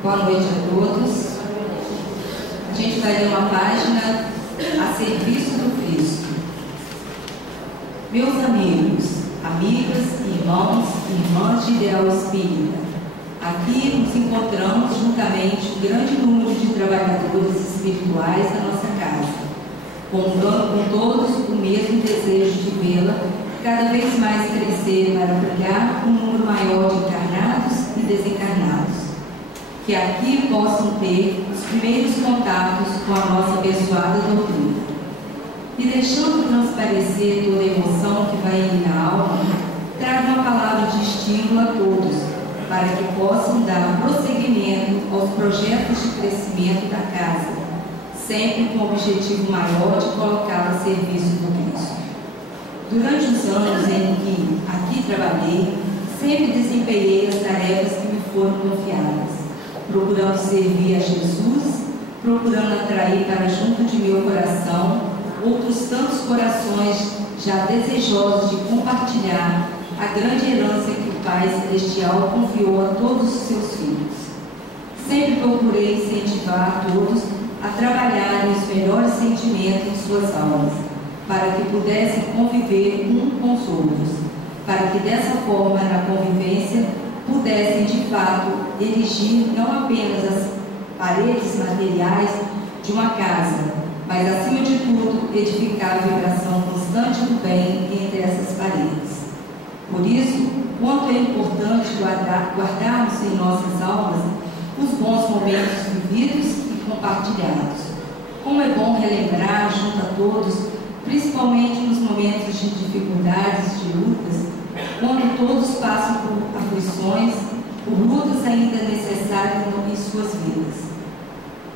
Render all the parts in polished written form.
Boa noite a todos. A gente vai ler uma página a serviço do Cristo. Meus amigos, amigas, irmãos e irmãs de ideal espírita, aqui nos encontramos juntamente um grande número de trabalhadores espirituais da nossa casa, com todos o mesmo desejo de vê-la cada vez mais crescer para brilhar um número maior de encarnados e desencarnados, que aqui possam ter os primeiros contatos com a nossa abençoada doutrina. E deixando transparecer toda a emoção que vai em minha alma, trago uma palavra de estímulo a todos, para que possam dar prosseguimento aos projetos de crescimento da casa, sempre com o objetivo maior de colocá-la a serviço do Cristo. Durante os anos em que aqui trabalhei, sempre desempenhei as tarefas que me foram confiadas, procurando servir a Jesus, procurando atrair para junto de meu coração outros tantos corações já desejosos de compartilhar a grande herança que o Pai Celestial confiou a todos os seus filhos. Sempre procurei incentivar todos a trabalharem os melhores sentimentos em suas almas, para que pudessem conviver um com os outros, para que dessa forma, na convivência, pudessem de fato erigir não apenas as paredes materiais de uma casa, mas acima de tudo edificar a vibração constante do bem entre essas paredes. Por isso, quanto é importante guardarmos em nossas almas os bons momentos vividos e compartilhados. Como é bom relembrar junto a todos, principalmente nos momentos de dificuldades, de lutas, quando todos passam por aflições, por lutas ainda necessárias em suas vidas.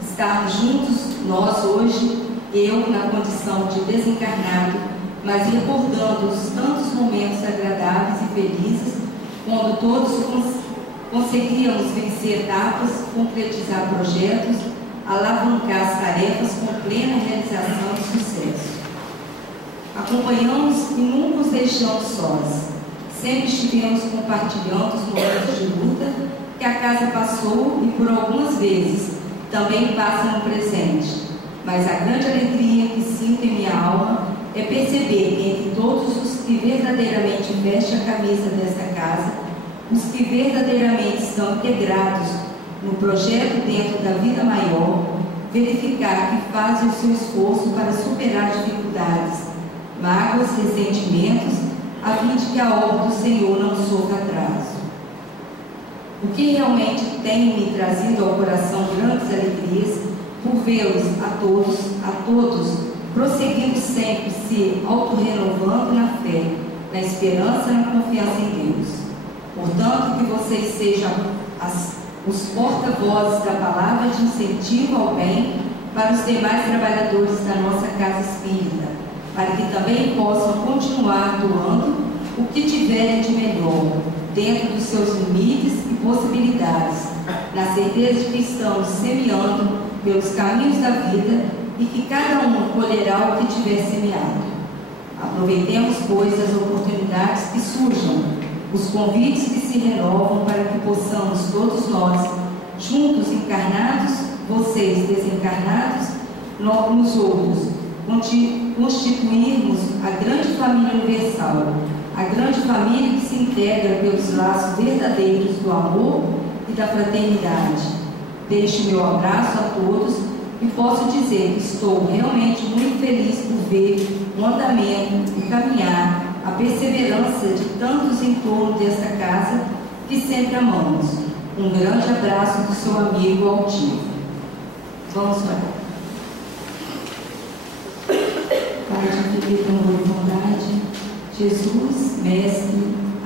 Estarmos juntos, nós hoje, eu na condição de desencarnado, mas recordando os tantos momentos agradáveis e felizes, quando todos conseguíamos vencer etapas, concretizar projetos, alavancar as tarefas com plena realização e sucesso. Acompanhamos e nunca os deixamos sós. Sempre estivemos compartilhando os momentos de luta que a casa passou e por algumas vezes também passa no presente. Mas a grande alegria que sinto em minha alma é perceber que entre todos os que verdadeiramente vestem a camisa desta casa, os que verdadeiramente estão integrados no projeto dentro da vida maior, verificar que fazem o seu esforço para superar dificuldades, mágoas, ressentimentos, a fim de que a obra do Senhor não sofra atraso. O que realmente tem me trazido ao coração grandes alegrias, por vê-los a todos, prosseguindo sempre, se autorrenovando na fé, na esperança e na confiança em Deus. Portanto, que vocês sejam os porta-vozes da palavra de incentivo ao bem para os demais trabalhadores da nossa casa espírita, para que também possam continuar doando o que tiverem de melhor, dentro dos seus limites e possibilidades, na certeza de que estamos semeando pelos caminhos da vida e que cada um colherá o que tiver semeado. Aproveitemos, pois, as oportunidades que surjam, os convites que se renovam para que possamos todos nós, juntos encarnados, vocês desencarnados, nos outros, constituirmos a grande família universal, a grande família que se integra pelos laços verdadeiros do amor e da fraternidade. Deixo meu abraço a todos e posso dizer que estou realmente muito feliz por ver o andamento, o caminhar, a perseverança de tantos em torno desta casa que sempre amamos. Um grande abraço do seu amigo altivo. Vamos orar. Pai de infinita amor e bondade, Jesus, mestre,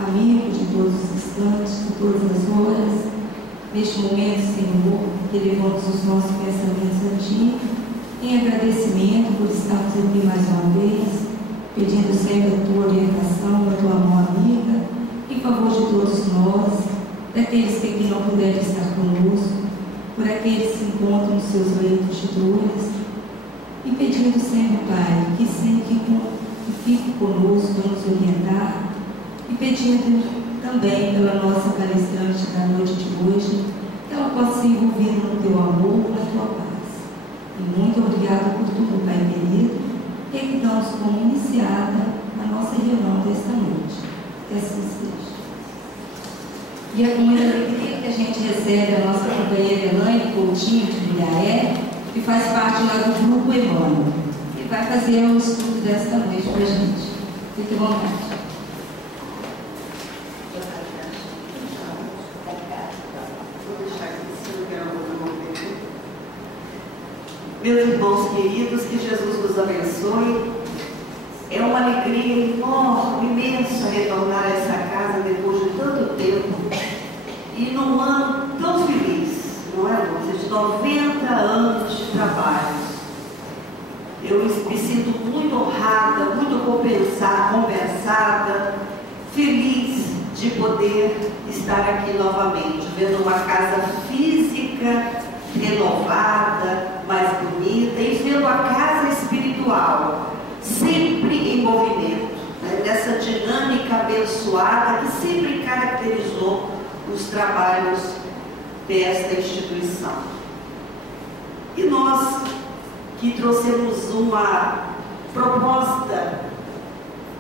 amigo de todos os instantes, de todas as horas, neste momento, Senhor, que levamos os nossos pensamentos a Ti, em agradecimento por estarmos aqui mais uma vez, pedindo sempre a Tua orientação, a Tua mão amiga, em favor de todos nós, daqueles que aqui não puderem estar conosco, por aqueles que se encontram nos seus leitos de dores, e pedindo sempre, Pai, que sempre fique conosco para nos orientar, e pedindo também pela nossa palestrante da noite de hoje, que ela possa envolvido no teu amor, na tua paz. E muito obrigado por tudo, Pai querido, e que damos como iniciada a nossa reunião desta noite. Que assim seja. E é com muita alegria que a gente recebe a nossa companheira Elaine Coutinho de Vilhaé, que faz parte lá do grupo Emmanuel, e vai fazer o estudo desta noite para a gente. Fique à vontade. Meus irmãos queridos, que Jesus nos abençoe. É uma alegria enorme, imensa retornar a essa casa depois de tanto tempo e num ano tão feliz, não é, irmãos? De 90 anos de trabalho. Eu me sinto muito honrada, muito compensada, feliz de poder estar aqui novamente, vendo uma casa física renovada, mais bonita, e vendo a casa espiritual sempre em movimento, né? Nessa dinâmica abençoada que sempre caracterizou os trabalhos desta instituição. E nós que trouxemos uma proposta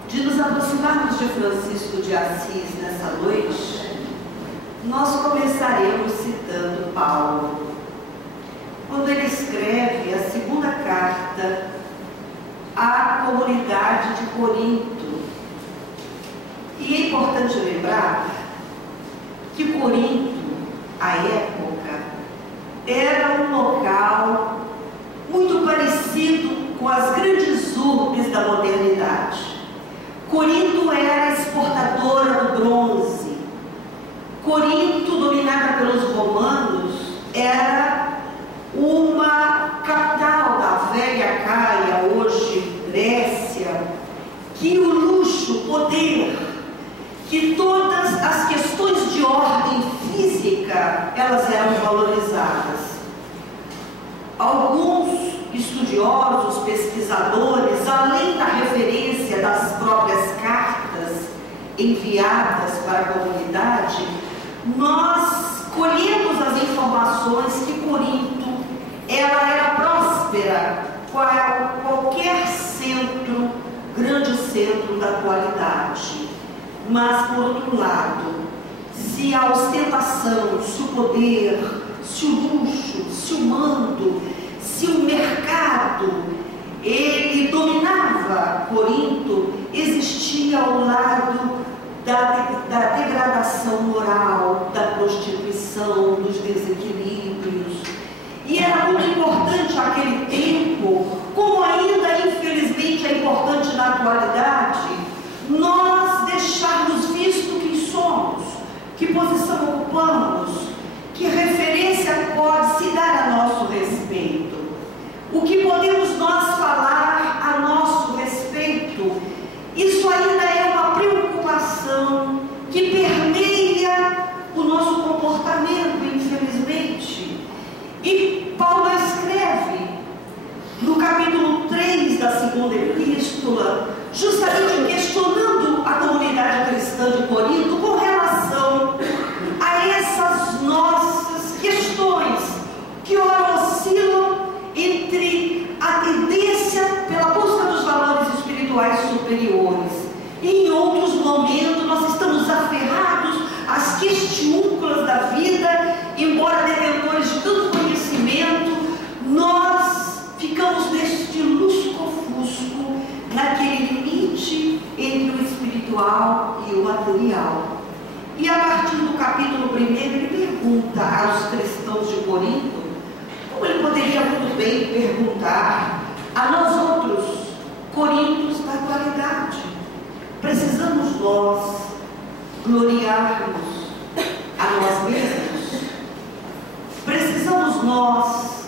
de nos aproximarmos de Francisco de Assis nessa noite, nós começaremos citando Paulo, quando ele escreve a segunda carta à comunidade de Corinto. E é importante lembrar que Corinto, à época, era um local muito parecido com as grandes urbes da modernidade. Corinto era exportadora do bronze. Corinto, dominada pelos romanos, era uma capital da velha Caia, hoje Grécia, que o luxo, o poder, que todas as questões de ordem física, elas eram valorizadas. Alguns estudiosos, pesquisadores, além da referência das próprias cartas enviadas para a comunidade, nós colhemos as informações que Corinto ela era próspera, qualquer centro, grande centro da atualidade. Mas, por outro lado, se a ostentação, se o poder, se o luxo, se o mando, se o mercado, ele dominava Corinto, existia ao lado da degradação moral, da prostituição, dos desequilíbrios. E era muito importante naquele tempo, como ainda infelizmente é importante na atualidade, nós deixarmos visto quem somos, que posição ocupamos, que referência pode se dar a nosso respeito, o que podemos nós falar a nosso respeito. Isso ainda é uma preocupação que permeia o nosso comportamento, infelizmente. E Paulo escreve no capítulo 3 da segunda epístola, justamente questionando a comunidade cristã de Corinto com relação a essas nossas questões que ora oscilam entre a tendência pela busca dos valores espirituais superiores. E em outros momentos nós estamos aferrados às questiúnculas da vida, embora detentores de tanto conhecimento, nós ficamos neste lusco-fusco, naquele limite entre o espiritual e o material. E a partir do capítulo 1, ele pergunta aos cristãos de Corinto, como ele poderia muito bem perguntar a nós outros, Coríntios da atualidade. Precisamos nós gloriarmos a nós mesmos? Precisamos nós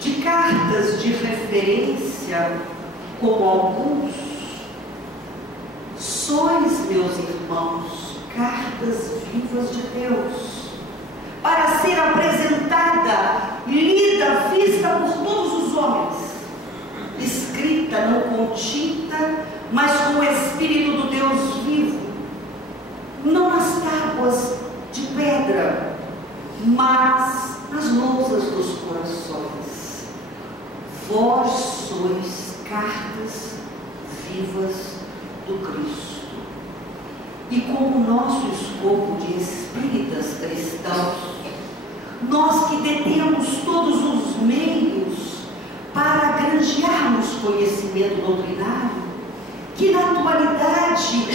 de cartas de referência como alguns? Sois, meus irmãos, cartas vivas de Deus, para ser apresentada, lida, vista por todos os homens, escrita não com tinta, mas com o Espírito do Deus vivo, não nas tábuas de pedra, mas nas lousas dos corações. Vós sois cartas vivas do Cristo. E como nosso escopo de espíritas cristãos, nós que detemos todos os meios para granjearmos conhecimento doutrinário, que na atualidade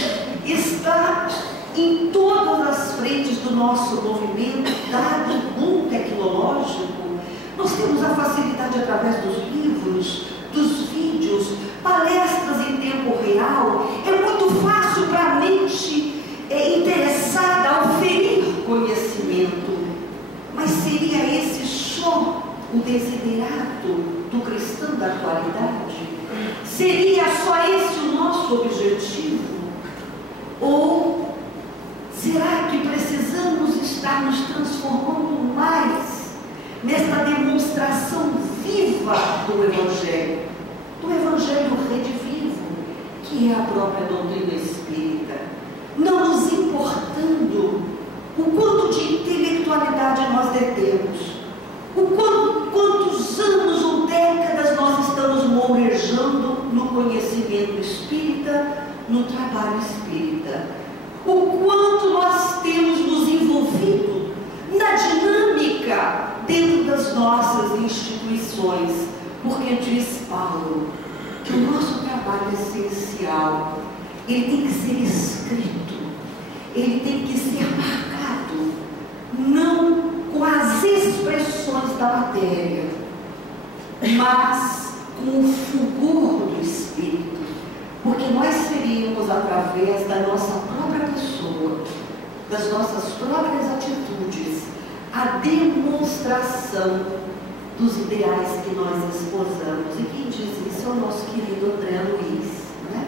está em todas as frentes do nosso movimento, dado o boom tecnológico, nós temos a facilidade através dos livros, dos vídeos, palestras em tempo real. É muito fácil para a mente interessada oferir conhecimento. Mas seria esse só o desiderato do cristão da atualidade? Seria só esse o nosso objetivo? Ou será que precisamos estar nos transformando mais nesta demonstração viva do Evangelho redivivo, que é a própria doutrina espírita, não nos importando o quanto de intelectualidade nós detemos, quantos anos ou décadas nós estamos mourejando no conhecimento espírita, no trabalho espírita, o quanto nós temos nos envolvido na dinâmica dentro das nossas instituições, porque diz Paulo que o nosso trabalho essencial, ele tem que ser escrito, ele tem que ser marcado, não com as expressões da matéria, mas com o fulgor do Espírito, porque nós seríamos, através da nossa própria pessoa, das nossas próprias atitudes, a demonstração dos ideais que nós esposamos. E quem diz isso é o nosso querido André Luiz, né?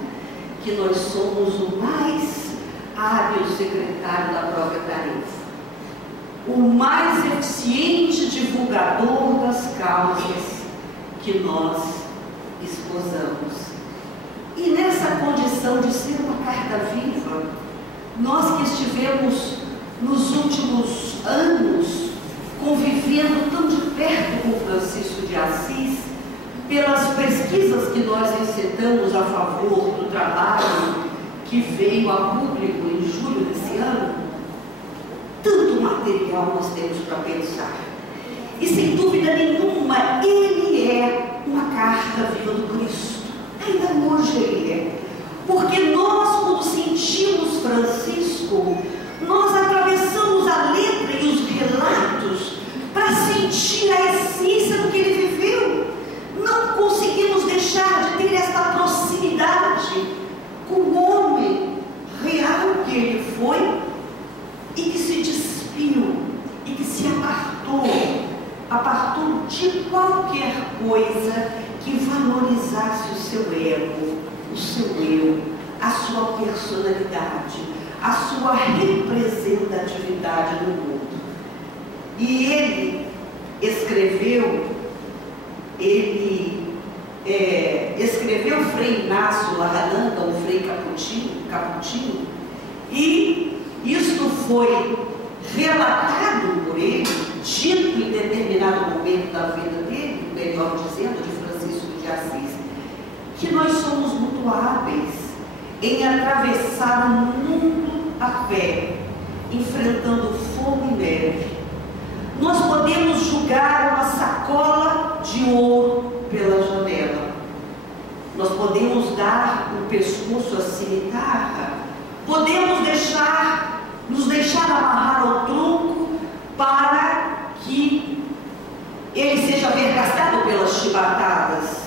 Que nós somos o mais hábil secretário da própria tarefa, o mais eficiente divulgador das causas que nós esposamos. E nessa condição de ser uma carta viva, nós que estivemos nos últimos anos convivendo tão de perto com Francisco de Assis, pelas pesquisas que nós encetamos a favor do trabalho que veio a público em julho desse ano, tanto material nós temos para pensar. E sem dúvida nenhuma, ele é uma carta viva do Cristo. Ainda hoje ele é. Porque nós, quando sentimos Francisco, nós atravessamos a letra e os relatos para sentir a essência do que ele viveu. Não conseguimos deixar de ter esta proximidade com o homem real que ele foi e que se despiu e que se apartou de qualquer coisa que valorizasse o seu ego, o seu eu, a sua personalidade, a sua representatividade no mundo. E ele escreveu Frei Inácio Larralanga, o Frei Caputino, e isto foi relatado por ele, dito em determinado momento da vida dele, melhor dizendo, de Francisco de Assis, que nós somos muito hábeis em atravessar o mundo a pé, enfrentando fogo e neve. Nós podemos julgar uma sacola de ouro pela janela. Nós podemos dar o pescoço à cimitarra. Podemos nos deixar amarrar ao tronco para que ele seja vergastado pelas chibatadas.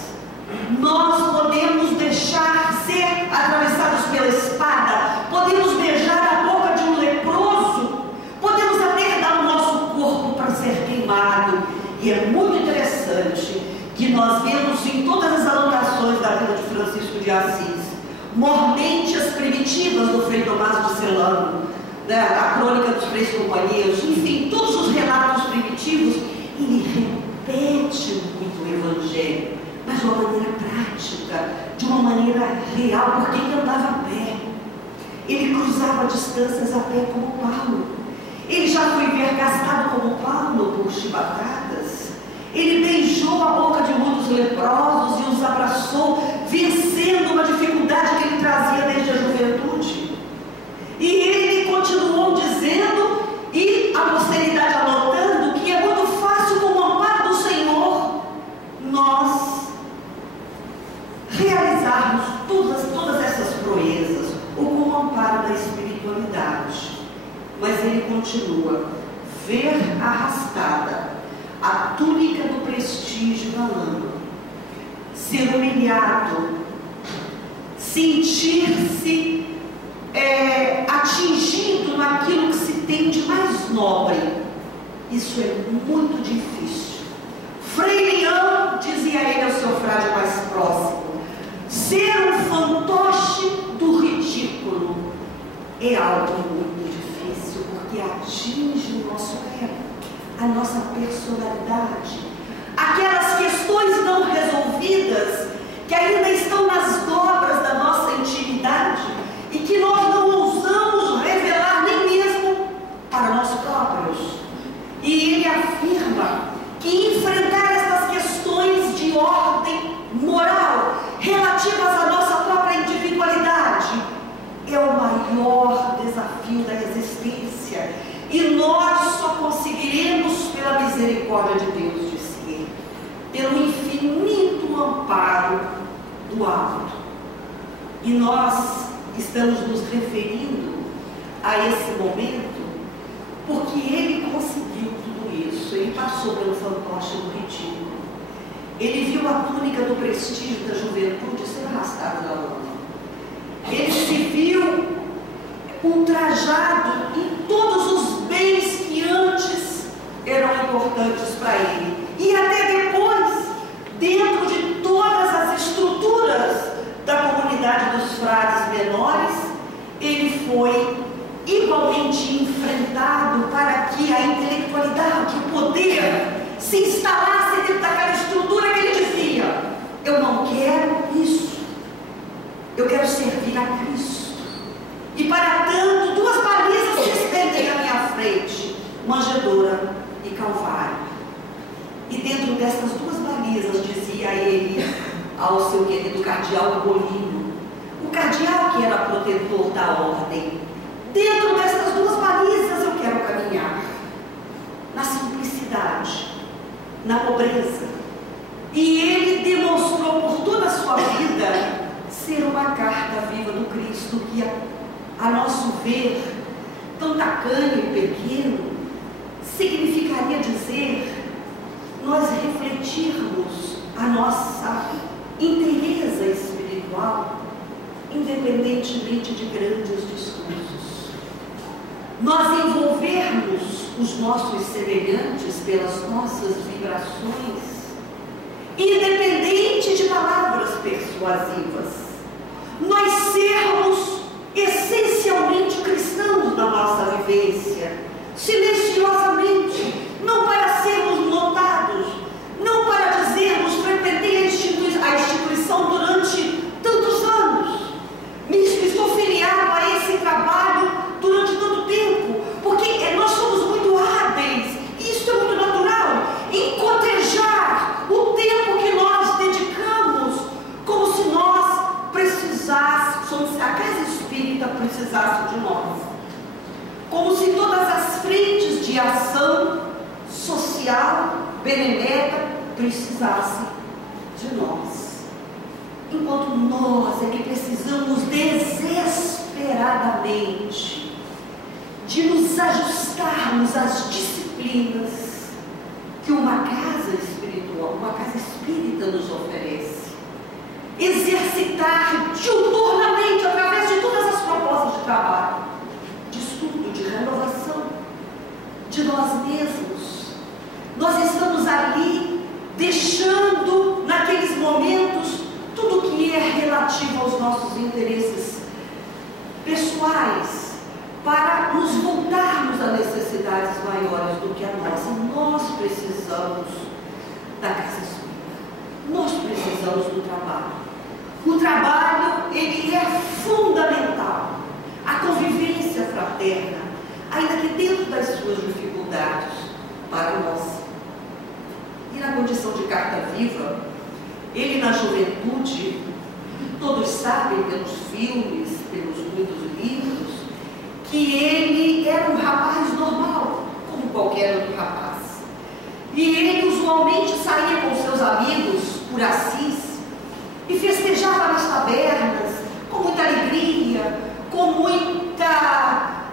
Nós podemos deixar ser atravessados pela espada. Podemos beijar a boca de um leproso. Podemos até dar o nosso corpo para ser queimado. E é muito interessante que nós vemos em todas as anotações da vida de Francisco de Assis, mormentes primitivas do Frei Tomás de Celano, né, a crônica dos Freis Companheiros, enfim, todos os relatos primitivos, ele repete muito o Evangelho, mas de uma maneira prática, de uma maneira real, porque ele andava a pé, ele cruzava distâncias a pé como Paulo, ele já foi vergastado como Paulo, Saulo por chibatadas, ele beijou a boca de muitos leprosos e os abraçou, vencendo uma dificuldade que ele trazia desde a juventude. E ele continuou dizendo, e a posteridade anotando, que é muito fácil, com o amparo do Senhor, nós realizarmos todas essas proezas, ou com o amparo da espiritualidade. Mas ele continua: ver arrastada a túnica do prestígio da lama, ser humilhado, sentir-se atingido naquilo que se tem de mais nobre. Isso é muito difícil. Frei Leão dizia ele ao seu frade mais próximo: ser um fantoche do ridículo é algo muito difícil, porque atinge o nosso ego, a nossa personalidade, aquelas questões não resolvidas que ainda estão nas dobras da nossa intimidade e que nós não ousamos revelar nem mesmo para nós próprios. E ele afirma que enfrentar essas questões de ordem moral relativas à nossa própria individualidade é o maior desafio da existência, e nós só conseguiremos pela misericórdia de Deus, disse ele, pelo infinito amparo do alto. E nós estamos nos referindo a esse momento porque ele conseguiu tudo isso. Ele passou pelo fantoche do ridículo, ele viu a túnica do prestígio da juventude ser arrastada da lama, ele se viu ultrajado em todos os bens que antes eram importantes para ele, e até depois, dentro de todas as estruturas da comunidade dos frades menores, ele foi igualmente enfrentado para que a intelectualidade, o poder, se instalasse dentro daquela estrutura que ele dizia: eu não quero isso, eu quero servir a Cristo. E para tanto, duas balizas se estendem à minha frente: manjedoura e Calvário. E dentro dessas duas balizas, dizia ele ao seu querido cardeal Bolino, o cardeal que era protetor da ordem: dentro dessas duas balizas eu quero caminhar, na simplicidade, na pobreza. E ele demonstrou por toda a sua vida ser uma carta viva do Cristo, que a nosso ver, tão tacanho e pequeno, significaria dizer nós refletirmos a nossa inteireza espiritual, independentemente de grandes discursos. Nós envolvermos os nossos semelhantes pelas nossas vibrações, independente de palavras persuasivas. Nós sermos essencialmente cristãos na nossa vivência, silenciosamente, não para sermos notados, não para dizermos frequentei a instituição durante tantos anos, estou filiado a esse trabalho durante tanto tempo, porque nós somos muito hábeis, e isso é muito natural, em cotejar o tempo que nós dedicamos, como se nós precisássemos, se a casa espírita precisasse de nós, como se todas as frentes de ação social, benemérita, precisassem de nós. Enquanto nós é que precisamos desesperadamente de nos ajustarmos às disciplinas que uma casa espiritual, uma casa espírita nos oferece. Exercitar diuturnamente, através de todas as propostas de trabalho, de estudo, de renovação de nós mesmos. Nós estamos ali deixando naqueles momentos tudo que é relativo aos nossos interesses pessoais, para nos voltarmos a necessidades maiores do que a nossa. Nós precisamos da casa espírita, nós precisamos do trabalho. O trabalho, ele é fundamental. A convivência fraterna, ainda que dentro das suas dificuldades, para o nosso Carta Viva, ele na juventude, todos sabem pelos filmes, pelos muitos livros, que ele era um rapaz normal, como qualquer outro rapaz. E ele usualmente saía com seus amigos por Assis e festejava nas tabernas, com muita alegria, com muita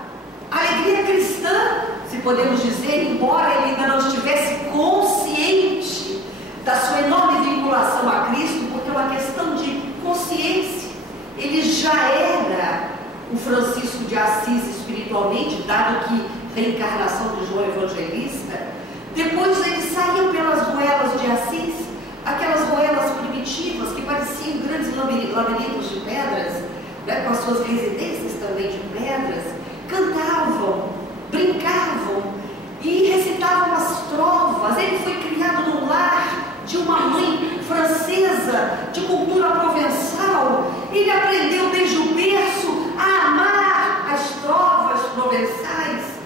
alegria cristã, se podemos dizer, embora ele ainda não estivesse consciente da sua enorme vinculação a Cristo, porque é uma questão de consciência. Ele já era o Francisco de Assis espiritualmente, dado que reencarnação de João Evangelista. Depois eles saíam pelas ruelas de Assis, aquelas ruelas primitivas que pareciam grandes labirintos de pedras, né, com as suas residências também de pedras, cantavam, brincavam e recitavam as trovas. Ele foi criado no lar de uma mãe francesa de cultura provençal. Ele aprendeu desde o berço a amar as trovas provençais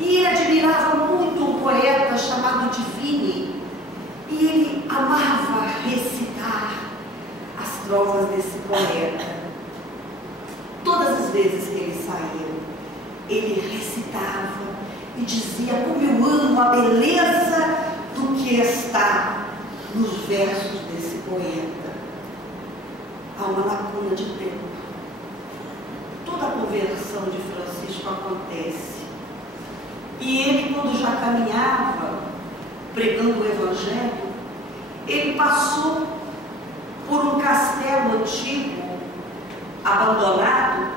e ele admirava muito um poeta chamado Divine, e ele amava recitar as trovas desse poeta. Todas as vezes que ele saiu, ele recitava e dizia: como eu amo a beleza do que está nos versos desse poeta. Há uma lacuna de tempo. Toda a conversão de Francisco acontece. E ele, quando já caminhava pregando o Evangelho, ele passou por um castelo antigo, abandonado,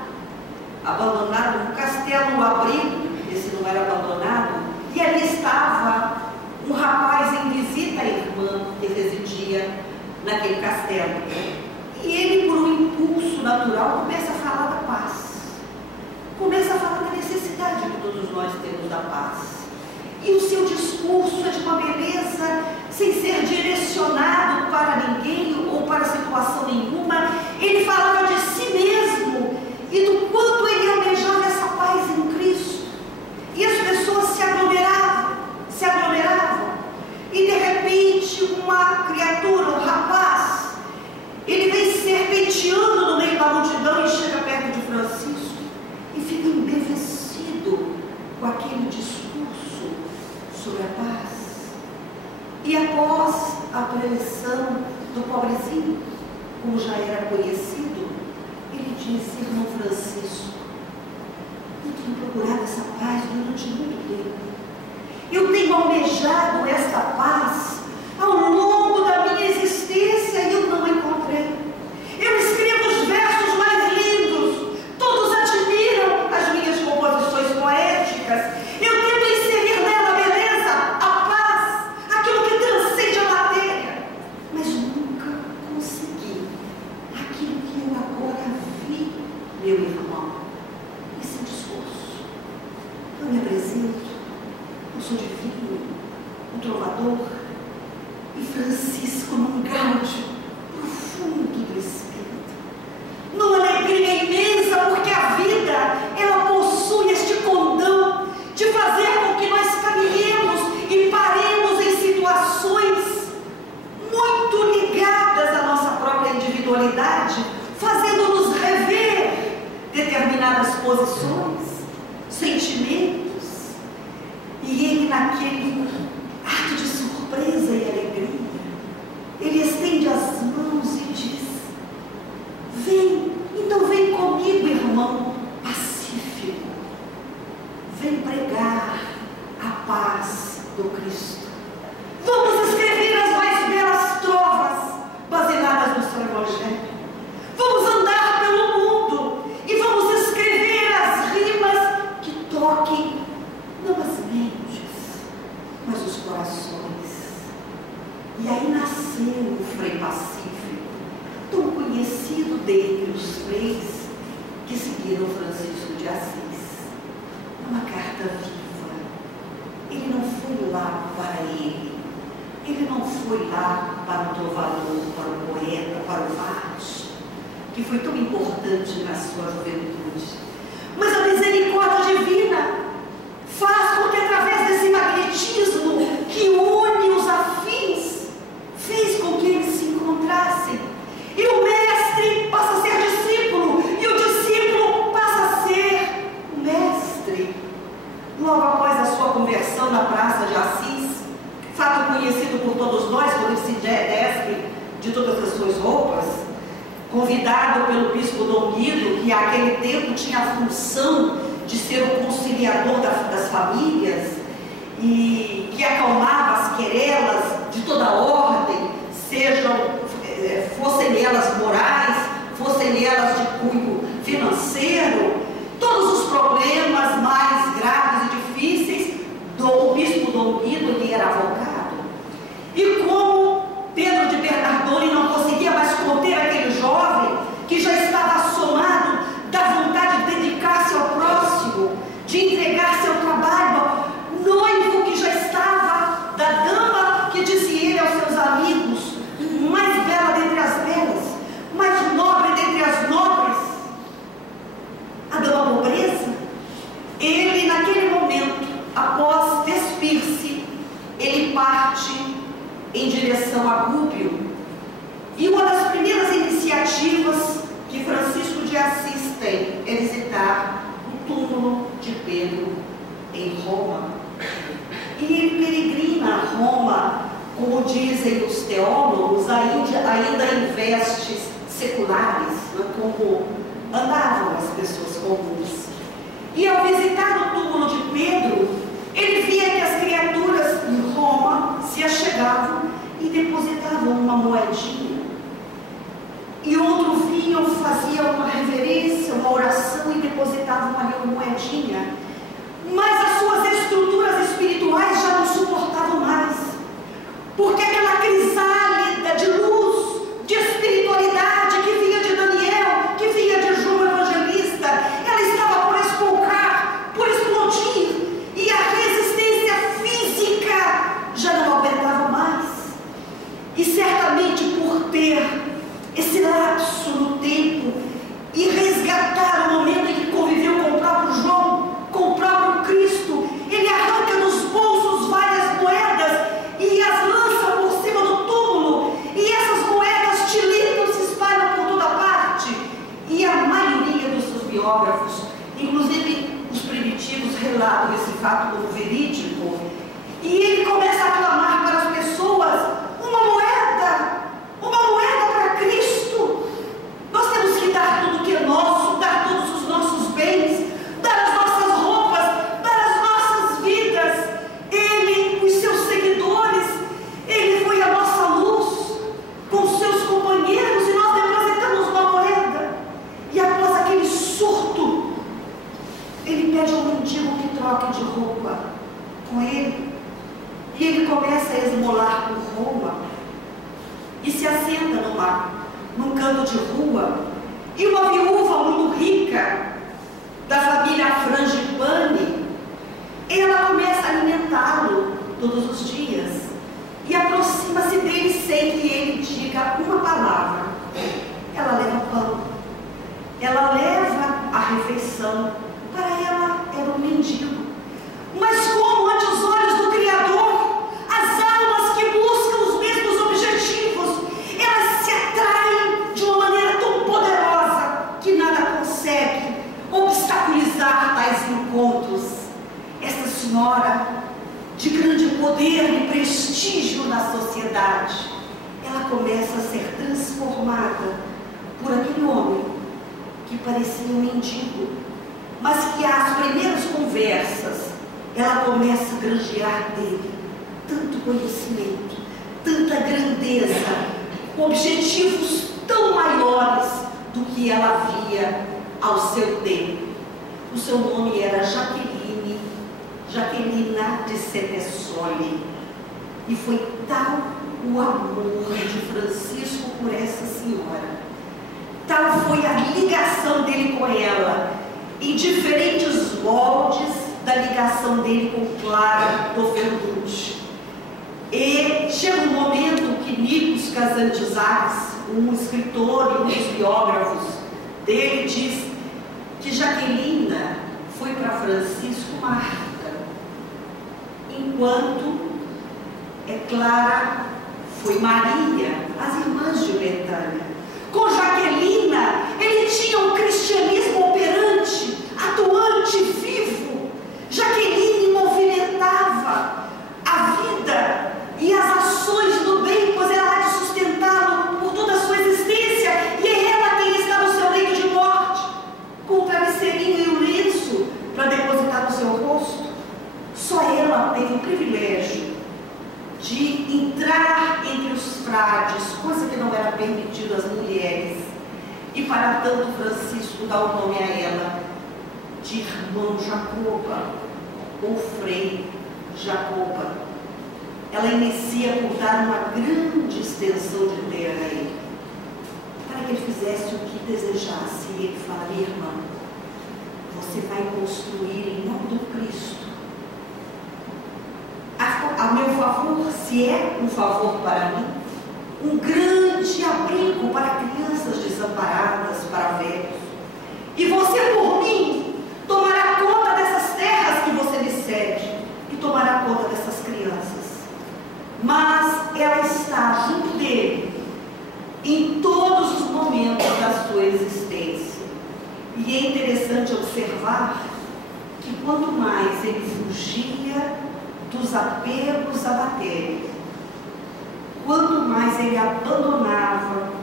um castelo abrigo, esse não era abandonado, e ali estava um rapaz em visita à irmã que residia naquele castelo. E ele, por um impulso natural, começa a falar da paz. Começa a falar da necessidade que todos nós temos da paz. E o seu discurso é de uma beleza, sem ser direcionado para ninguém ou para situação nenhuma. Ele falava de si mesmo e do quanto ele almejava essa paz em Cristo. E as pessoas se aglomeravam. E de repente uma criatura, um rapaz, ele vem serpenteando no meio da multidão e chega perto de Francisco e fica embevecido com aquele discurso sobre a paz. E após a preleção do pobrezinho, como já era conhecido, ele disse: irmão Francisco, eu tenho procurado essa paz durante muito tempo. Eu tenho almejado esta paz ao longo da minha existência e eu não a encontrei. Eu escrevo os versos mais lindos, todos admiram as minhas composições poéticas. Eu tento inserir nela a beleza, a paz, aquilo que transcende a matéria, mas nunca consegui aquilo que eu agora vi, meu irmão. Esse é o discurso. Eu me apresento, eu sou divino, um trovador, e Francisco, num gáudio profundo do Espírito, numa alegria imensa, porque a vida, ela possui este condão de fazer com que nós caminhemos e paremos em situações muito ligadas à nossa própria individualidade, fazendo-nos rever determinadas posições, sentimentos. E ele, naquele ato de surpresa e alegria, ele estende as mãos e diz: vem, então vem comigo, irmão pacífico, vem pregar a paz do Cristo. Vamos escrever as mais belas trovas baseadas no seu Evangelho. Vamos andar pelo mundo e vamos escrever as rimas que toquem não as mentes, mas os corações. E aí nasceu o Frei Pacífico, tão conhecido dentre os freis que seguiram Francisco de Assis. Uma carta viva. Ele não foi lá para ele não foi lá para o trovador, para o poeta, para o vasto, que foi tão importante na sua juventude. Mas a misericórdia divina faz com que, através desse magnetismo que une os afins, na Praça de Assis, fato conhecido por todos nós, quando ele se despe de todas as suas roupas, convidado pelo bispo Dom Guido, que naquele tempo tinha a função de ser o conciliador das famílias e que acalmava as querelas de toda ordem, fossem elas morais, fossem elas de cunho financeiro, todos os problemas mais graves e difíceis, o bispo Dom Guido, ele era avocado. E como Pedro de Bernardone não conseguia mais conter aquele jovem que já estava assomado da vontade de dedicar-se ao próximo, de entregar-se ao trabalho, noivo que já estava da dama que disse ele aos seus amigos, mais bela dentre as belas, mais nobre dentre as nobres, a dama pobreza. Ele, naquele momento, após despir-se, ele parte em direção a Gúbio. E uma das primeiras iniciativas que Francisco de Assis tem é visitar o túmulo de Pedro em Roma. E ele peregrina a Roma, como dizem os teólogos, ainda em vestes seculares, né, como andavam as pessoas comuns. E ao visitar o túmulo de Pedro, ele via que as criaturas em Roma se achegavam e depositavam uma moedinha. E outros vinham, faziam uma reverência, uma oração e depositavam ali uma moedinha. Mas as suas estruturas espirituais já não suportavam mais. Porque aquela crisálida de luz, de espiritualidade que vinha de Daniel, que vinha de João Evangelista, ela estava por espolcar, por explodir. E a resistência física já não aguentava mais. E certamente por ter esse lapso no tempo e resgatar o momento em que conviveu com o próprio João, com o próprio Cristo, ele arranca dos bolsos várias moedas e as lança por cima do túmulo, e essas moedas tilitam, se espalham por toda parte. E a maioria dos seus biógrafos, inclusive os primitivos, relatam esse fato como verídico. E ele começa a clamar para as pessoas: uma moeda para Cristo. Nós temos que dar tudo que é nosso, dar todos os nossos bens, dar as nossas roupas, dar as nossas vidas. Ele, os seus seguidores, ele foi a nossa luz com seus companheiros, e nós depositamos uma moeda. E após aquele surto, ele pede ao mendigo que troque de roupa com ele. E ele começa a esmolar por Roma e se assenta num canto de rua. E uma viúva muito rica, da família Frangipane, ela começa a alimentá-lo todos os dias e aproxima-se dele sem que ele diga uma palavra. Ela leva pão, ela leva a refeição. Para ela era um mendigo. Mas como ante os olhos do Criador, as almas que buscam os mesmos objetivos, elas se atraem de uma maneira tão poderosa que nada consegue obstaculizar tais encontros. Esta senhora, de grande poder e prestígio na sociedade, ela começa a ser transformada por aquele homem que parecia um mendigo, mas que às primeiras conversas ela começa a granjear dele tanto conhecimento, tanta grandeza, objetivos tão maiores do que ela via ao seu tempo. O seu nome era Jaquelina de Setesoli, e foi tal o amor de Francisco por essa senhora, tal foi a ligação dele com ela, em diferentes moldes da ligação dele com Clara do Verducci. E chega um momento que Nikos Kazantzakis, um escritor e um dos biógrafos dele, diz que Jaquelina foi para Francisco Marta, enquanto Clara foi Maria, as irmãs de Betânia. Com Jaquelina, ele tinha um cristianismo operante, atuante, vivo. Jaqueline movimentava o privilégio de entrar entre os frades, coisa que não era permitida às mulheres, e para tanto Francisco dá o nome a ela de irmão Jacoba, ou Frei Jacoba. Ela inicia por dar uma grande extensão de terra a ele, para que ele fizesse o que desejasse. E ele fala: minha irmã, você vai construir em nome do Cristo, a meu favor, se é um favor para mim, um grande abrigo para crianças desamparadas, para velhos. E você, por mim, tomará conta dessas terras que você me cede, e tomará conta dessas crianças. Mas ela está junto dele em todos os momentos da sua existência. E é interessante observar que quanto mais ele fugia dos apegos à matéria, quanto mais ele abandonava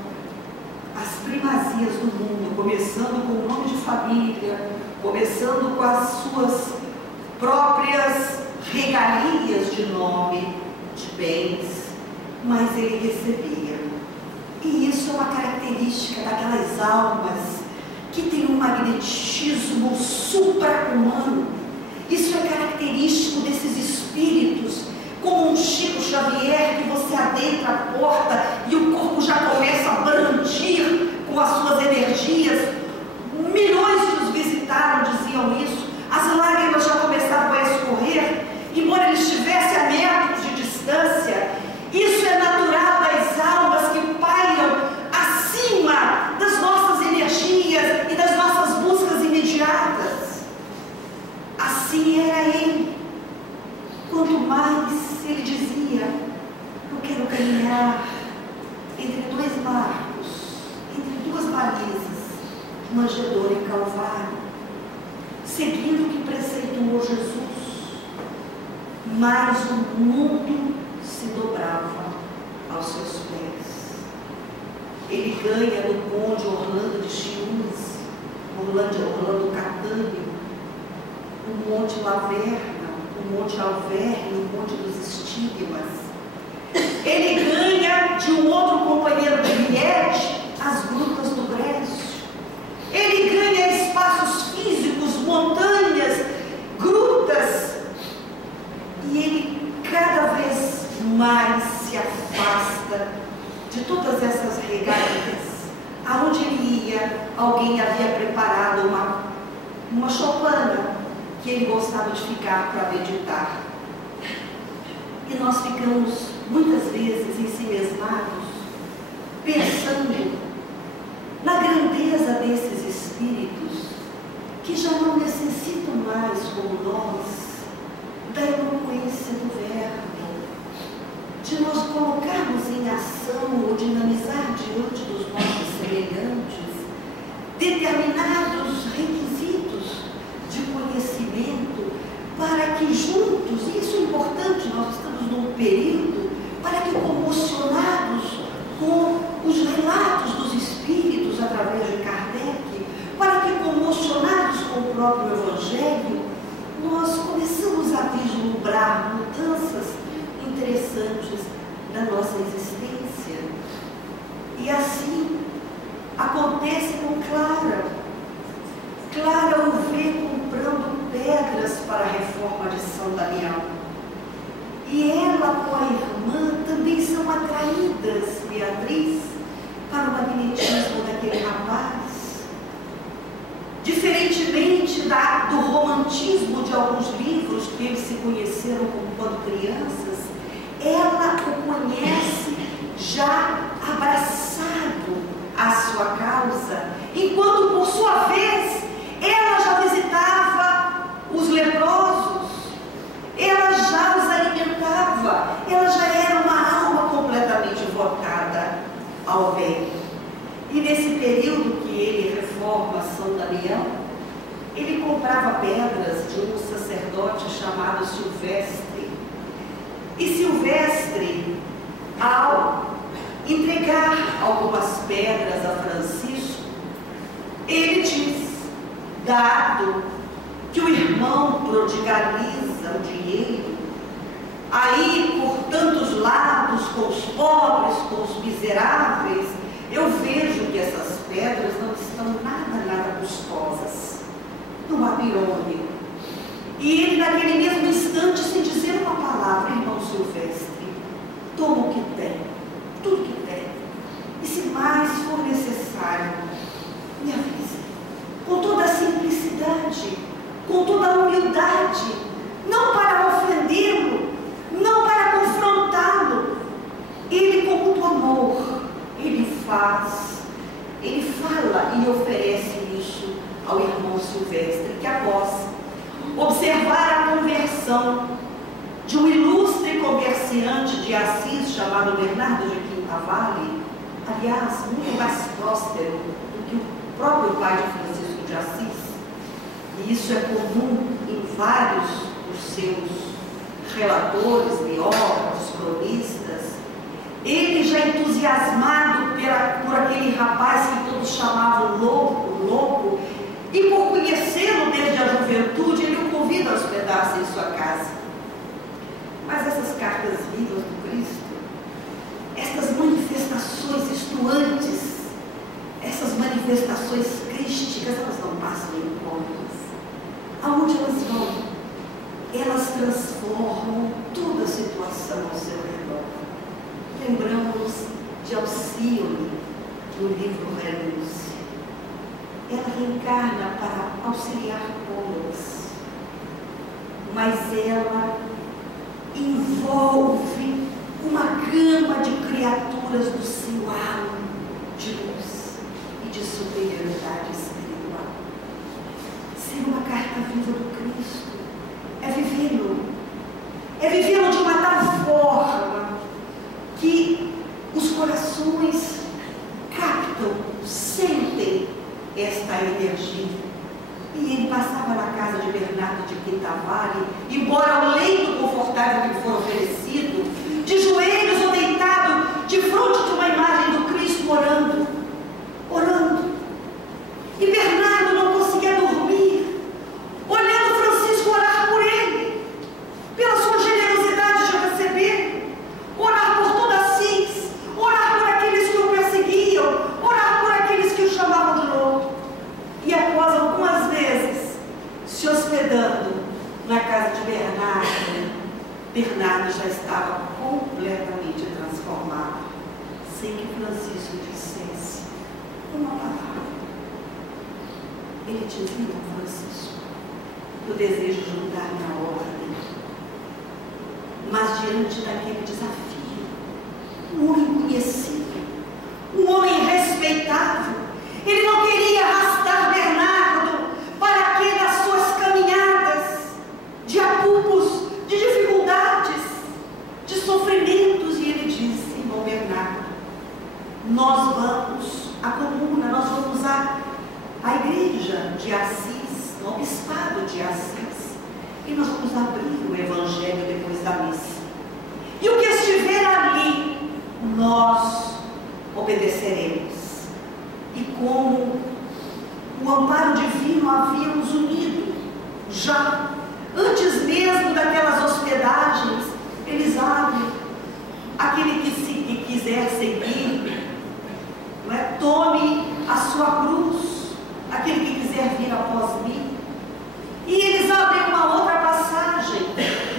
as primazias do mundo, começando com o nome de família, começando com as suas próprias regalias de nome, de bens, mas ele recebia. E isso é uma característica daquelas almas que tem um magnetismo supra-humano. Isso é característico desses espíritos, como um Chico Xavier, que você adentra a porta e o corpo já começa a brandir com as suas energias. Milhões que os visitaram diziam isso. As lágrimas já começavam a escorrer, embora ele estivesse a metros de distância. Isso é natural das almas que pairam acima das nossas energias e das nossas buscas imediatas. Assim era ele. Quanto mais ele dizia: eu quero caminhar entre dois marcos, entre duas balizas, manjedoura e Calvário, seguindo o que preceituou Jesus, mas o mundo se dobrava aos seus pés. Ele ganha no Conde Orlando de Chiús, Orlando Catânio, o Monte Laverna, o Monte Alverne, o Monte dos Estigmas. Ele ganha de um outro companheiro de Liege as Grutas do Brejo. Ele ganha espaços físicos, montanhas, grutas, e ele cada vez mais se afasta de todas essas regalias. Aonde ele ia, alguém havia preparado uma choupana que ele gostava de ficar para meditar. E nós ficamos muitas vezes ensimesmados, pensando na grandeza desses espíritos que já não necessitam mais, como nós, da eloquência do verbo, de nós colocarmos em ação ou dinamizar diante dos nossos semelhantes determinados requisitos de conhecimento, para que juntos, e isso é importante, nós estamos num período, para que comocionados com os relatos dos espíritos através de Kardec, para que comocionados com o próprio Evangelho, nós começamos a vislumbrar mudanças interessantes da nossa existência. E assim acontece com Clara. Clara o vê comprando pedras para a reforma de São Damião. E ela com a irmã também são atraídas, Beatriz, para o magnetismo daquele rapaz. Diferentemente do romantismo de alguns livros que eles se conheceram quando crianças, ela o conhece já abraçado à sua causa, enquanto por sua vez ela já visitava os leprosos, ela já os alimentava, ela já era uma alma completamente voltada ao bem. E nesse período que ele reforma São Damião, ele comprava pedras de um sacerdote chamado Silvestre. E Silvestre, ao entregar algumas pedras a Francisco, ele diz: dado que o irmão prodigaliza o dinheiro, miseráveis, eu vejo que essas pedras não estão nada custosas. Não há irônico. E ele, naquele mesmo instante, sem dizer uma palavra, irmão Silvestre, toma o que tem, tudo que tem. E se mais for necessário, me avise. Com toda a simplicidade, com toda a humildade, não para ofendê-lo, não para confrontá-lo. Ele, com muito amor, ele faz, ele fala e oferece isso ao irmão Silvestre, que após observar a conversão de um ilustre comerciante de Assis chamado Bernardo de Quintavalle, aliás, muito mais próspero do que o próprio pai de Francisco de Assis, e isso é comum em vários dos seus relatores, biógrafos, cronistas. Ele, já entusiasmado por aquele rapaz que todos chamavam louco, e por conhecê-lo desde a juventude, ele o convida a hospedar-se em sua casa. Mas essas cartas vivas do Cristo, estas manifestações estuantes, essas manifestações crísticas, elas não passam incômodas. Aonde elas vão? Elas transformam toda a situação ao seu redor. Lembramos de Alcione no livro Renúncia. Ela reencarna para auxiliar todas, mas ela envolve uma gama de criaturas do seu halo de luz e de superioridade espiritual. Ser uma carta viva do Cristo é vivê-lo de uma tal forma que os corações captam, sentem esta energia. E ele passava na casa de Bernardo de Quintavalle, embora ao leito confortável que lhe for oferecido, de joelhos ou deitado, de frente de uma imagem do Cristo orando. E Bernardo não conseguia dormir, olhando Francisco orar por ele, pela sua generosidade de receber, orar por toda Assis, orar por aqueles que o perseguiam, orar por aqueles que o chamavam de louco. E após algumas vezes se hospedando na casa de Bernardo já estava completamente transformado, sem que Francisco dissesse uma palavra. Ele dizia, Francisco, eu desejo juntar-me à ordem, mas diante daquele desafio, um homem conhecido, um homem respeitável, ele não queria arrastar Bernardo para aquelas suas caminhadas de apupos, de dificuldades, de sofrimentos. E ele disse, irmão Bernardo, nós vamos à comuna, nós vamos à igreja de Assis, ao bispado de Assis, e nós vamos abrir o evangelho depois da missa. E o que estiver ali, nós obedeceremos. E como o amparo divino havia nos unido, já antes mesmo daquelas hospedagens, eles abrem aquele que quiser seguir, não é? Tome a sua cruz, aquele que quiser vir após mim. E eles abrem uma outra passagem,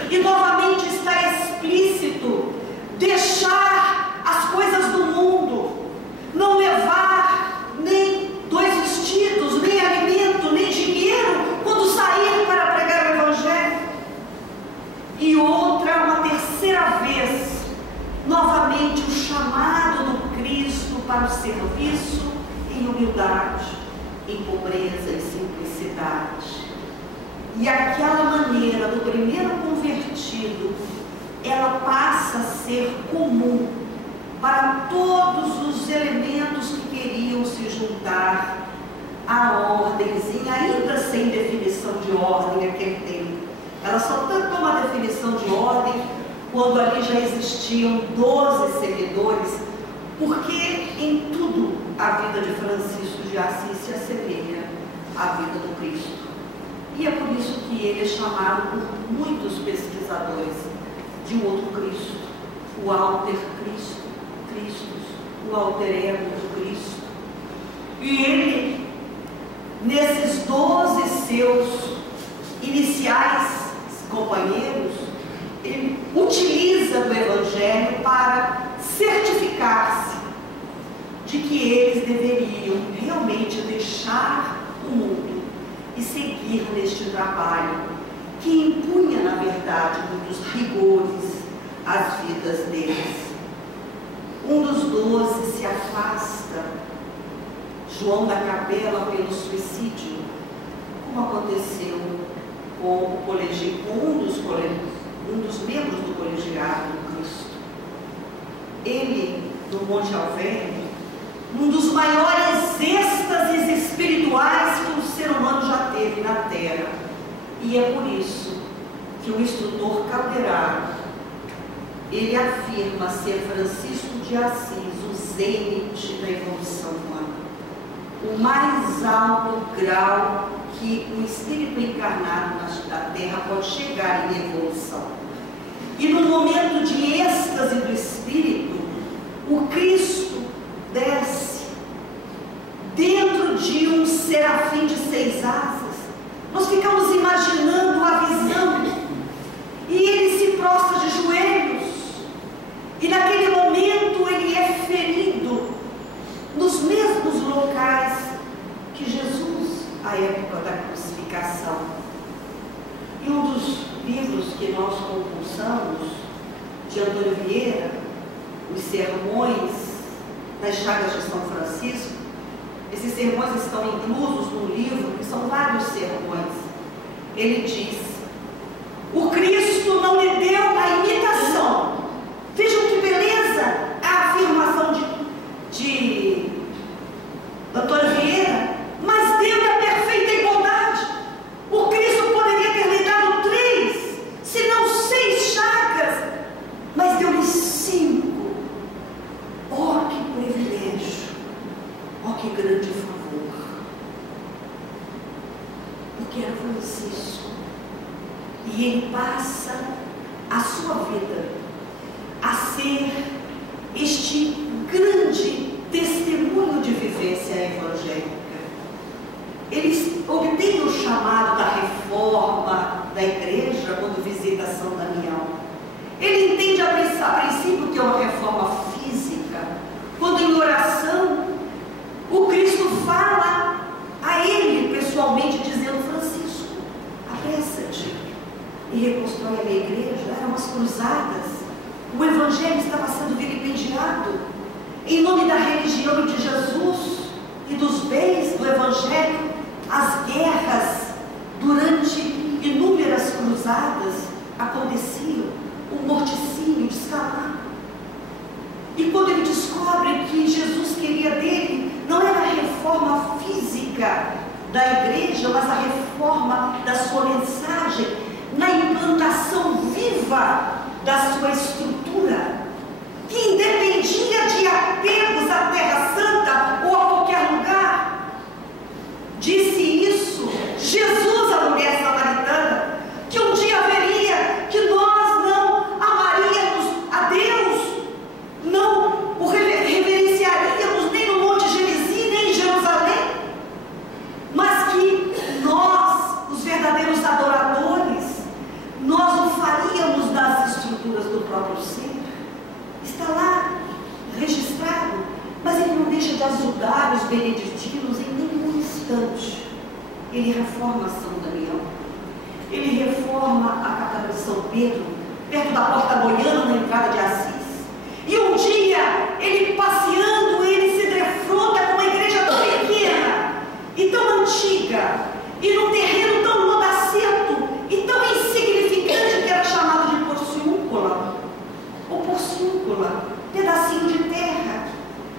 e novamente está explícito: deixar as coisas do mundo, não levar nem 2 vestidos, nem alimento, nem dinheiro quando sair para pregar o evangelho. E outra, uma terceira vez, novamente o chamado do Cristo para o serviço em humildade, em pobreza e simplicidade. E aquela maneira do primeiro convertido, ela passa a ser comum para todos os elementos que queriam se juntar à ordenzinha, ainda sem definição de ordem naquele tempo. Ela só toma a definição de ordem quando ali já existiam 12 seguidores, porque em tudo a vida de Francisco de Assis se assemelha à vida do Cristo. E é por isso que ele é chamado por muitos pesquisadores de um outro Cristo, o Alter Cristo, Christus, o alter ego de Cristo. E ele, nesses 12 seus iniciais companheiros, ele utiliza do Evangelho para certificar-se de que eles deveriam realmente deixar o mundo e seguir neste trabalho que impunha, na verdade, muitos rigores às vidas deles. Um dos 12 se afasta, João da Capela, pelo suicídio, como aconteceu com um dos membros do colegiado do Cristo. Ele, no Monte Alverne, um dos maiores êxtases espirituais que o ser humano já teve na Terra. E é por isso que o instrutor Calderaro, ele afirma ser Francisco de Assis o zênite da evolução humana, o mais alto grau que o espírito encarnado na Terra pode chegar em evolução. E no momento de êxtase do espírito, o Cristo desce dentro de um serafim de 6 asas. Nós ficamos imaginando a visão, e ele se prostra de joelhos, e naquele momento ele é ferido nos mesmos locais que Jesus, à época da crucificação. E um dos livros que nós compulsamos, de Antônio Vieira, os sermões das Chagas de São Francisco, esses sermões estão inclusos no livro, que são vários sermões. Ele diz: o Cristo não lhe deu a imitação. Vejam que beleza a afirmação de Antônio Vieira, mas deu a perfeita igualdade. O Cristo poderia ter lhe dado 3, se não 6 chagas, mas deu-lhe 5. Oh, que privilégio! Oh, que grande favor! Porque era Francisco, e ele passa a sua vida a ser este grande testemunho de vivência evangélica. Ele obtém o chamado da reforma da igreja quando visita São Damião. Ele entende a princípio que é uma reforma física, quando em oração o Cristo fala a ele pessoalmente, dizendo: Francisco, apressa-te e reconstrói a minha igreja. Eram umas cruzadas, o Evangelho estava sendo vilipendiado em nome da religião de Jesus e dos bens do Evangelho. As guerras durante inúmeras cruzadas aconteciam, o morticínio descalado. E quando ele descobre que Jesus queria dele, não era a reforma física da igreja, mas a reforma da sua mensagem, na implantação viva da sua estrutura, que independia de apegos à Terra Santa ou a qualquer lugar. Disse isso Jesus à mulher samaritana, que um dia haveria que nós não amaríamos a Deus, não o reverenciaríamos nem no Monte Gerizim, nem em Jerusalém, mas que nós, os verdadeiros adoradores, nós o faríamos nas estruturas do próprio ser. Está lá registrado, mas ele não deixa de ajudar os beneditinos em nenhum instante. Ele reforma São Damião, ele reforma a Capela de São Pedro, perto da Porta Goiana, na entrada de Assis. E um dia, ele passeando, ele se defronta com uma igreja tão pequena e tão antiga, e num terreno tão modacento e tão insignificante, que era chamado de Porciúncula, ou Porciúncula, pedacinho de terra.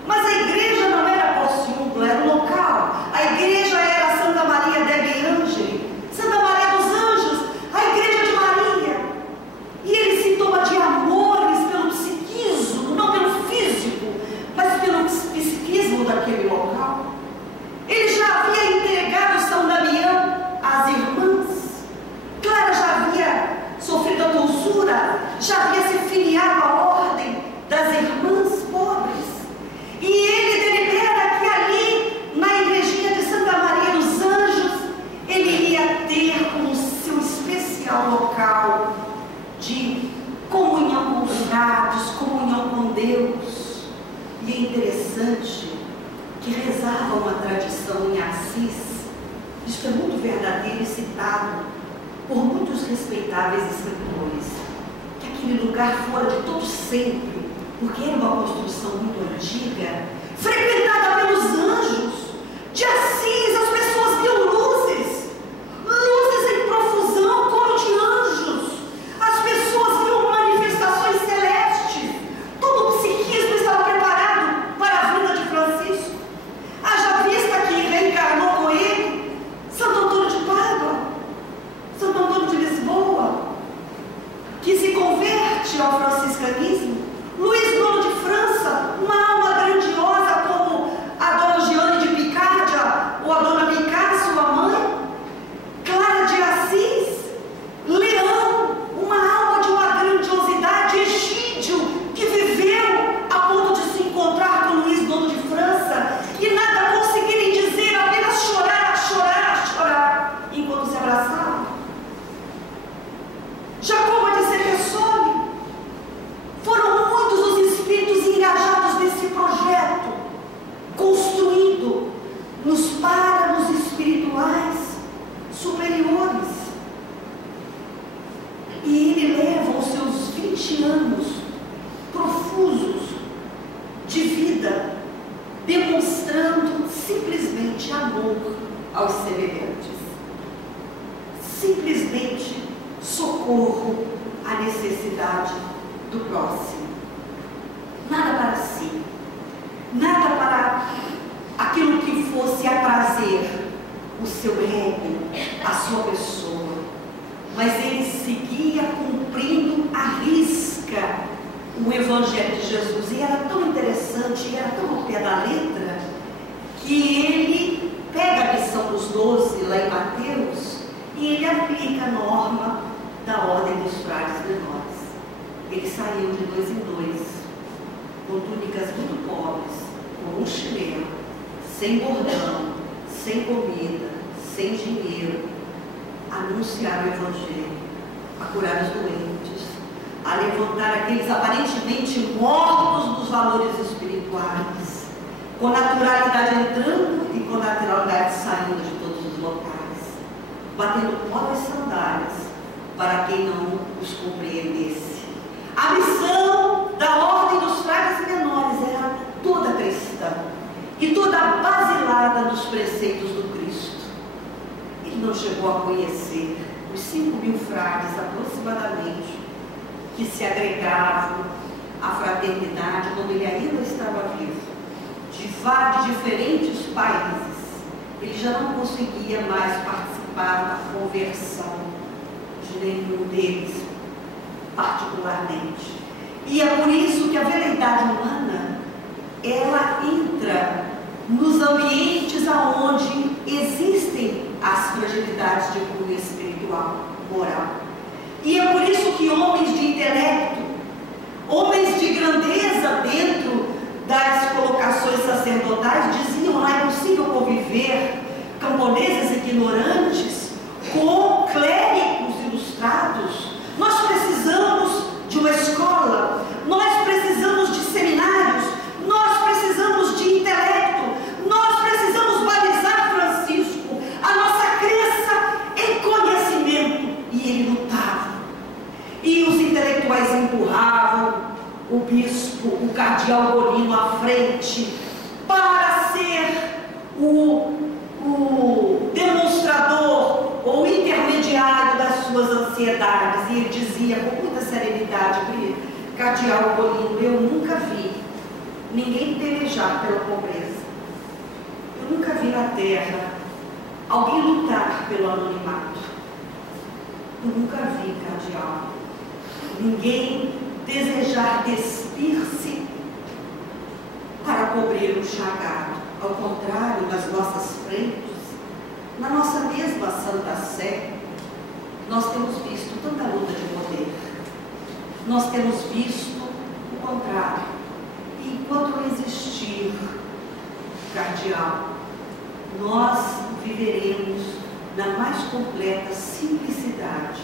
Mas a igreja não era Porciúncula, era um local. A igreja era Santa Maria Dei Angeli, Santa Maria dos Anjos, a igreja de Maria. E ele se toma de amores pelo psiquismo, não pelo físico, mas pelo psiquismo daquele local. Ele já havia entregado São Damião às irmãs. Clara já havia sofrido a tonsura, já havia se filiado à ordem das irmãs pobres. amizades, comunhão com Deus. E é interessante que rezava uma tradição em Assis, isso é muito verdadeiro e citado por muitos respeitáveis escritores, que aquele lugar fora de todo sempre, porque era uma construção muito antiga, frequentada pelos anjos. De Assis, as pessoas viam luzes, luzes em profusão, coro de anjos. As pessoas viam manifestações celestes. Todo o psiquismo estava preparado para a vinda de Francisco. Haja vista que reencarnou com ele Santo Antônio de Pádua, Santo Antônio de Lisboa, que se converte ao franciscanismo. Luís IX de França, uma alma grandiosa como a dona Jeanne de Picárdia ou a dona Picasso, a mãe. Clara de Assis, Leão, uma alma de uma grandiosidade. Egídio, que viveu a ponto de se encontrar com Luís IX de França e nada conseguirem dizer, apenas chorar, chorar, chorar, enquanto se abraçavam. Jacoba de Serressone. Foram muitos os espíritos engajados nesse projeto, construído nos páramos espirituais superiores. E ele leva os seus 20 anos profusos de vida, demonstrando simplesmente amor aos semelhantes, simplesmente socorro à necessidade do próximo. Nada para si, nada para aquilo que fosse aprazer o seu ego, a sua pessoa, mas ele seguia cumprindo à risca o Evangelho de Jesus. E era tão interessante, era tão ao pé da letra, que ele pega a missão dos 12 lá em Mateus e ele aplica a norma da ordem dos frades menores. Ele saiu de 2 em 2, com túnicas muito pobres, com um chinelo, sem bordão, sem comida, sem dinheiro, a anunciar o Evangelho, a curar os doentes, a levantar aqueles aparentemente mortos dos valores espirituais, com naturalidade entrando e com naturalidade saindo de todos os locais, batendo pó nas sandálias para quem não os compreendesse. A missão da ordem dos frades menores era toda cristã e toda baseada nos preceitos do Cristo. Ele não chegou a conhecer os 5.000 frades aproximadamente que se agregavam à fraternidade quando ele ainda estava vivo, de diferentes países. Ele já não conseguia mais participar da conversão de nenhum deles particularmente. E é por isso que a veleidade humana, ela entra nos ambientes aonde existem as fragilidades de cunho espiritual, moral. E é por isso que homens de intelecto, homens de grandeza dentro das colocações sacerdotais diziam: não é possível conviver camponeses ignorantes com clérigos ilustrados. Nós precisamos de uma escola, nós precisamos de seminários, nós precisamos de intelecto, nós precisamos balizar Francisco, a nossa crença em conhecimento. E ele lutava. E os intelectuais empurravam o bispo, o cardeal Golino à frente, para ser o demonstrador ou intermediário das suas ansiedades. E ele dizia com muita serenidade: cardeal Golino, eu nunca vi ninguém pelejar pela pobreza. Eu nunca vi na terra alguém lutar pelo anonimato. Eu nunca vi, cardeal, ninguém desejar despir-se para cobrir o chagado. Ao contrário, nas nossas frentes, na nossa mesma Santa Sé, nós temos visto tanta luta de poder. Nós temos visto o contrário. E enquanto não existir, cardeal, nós viveremos na mais completa simplicidade,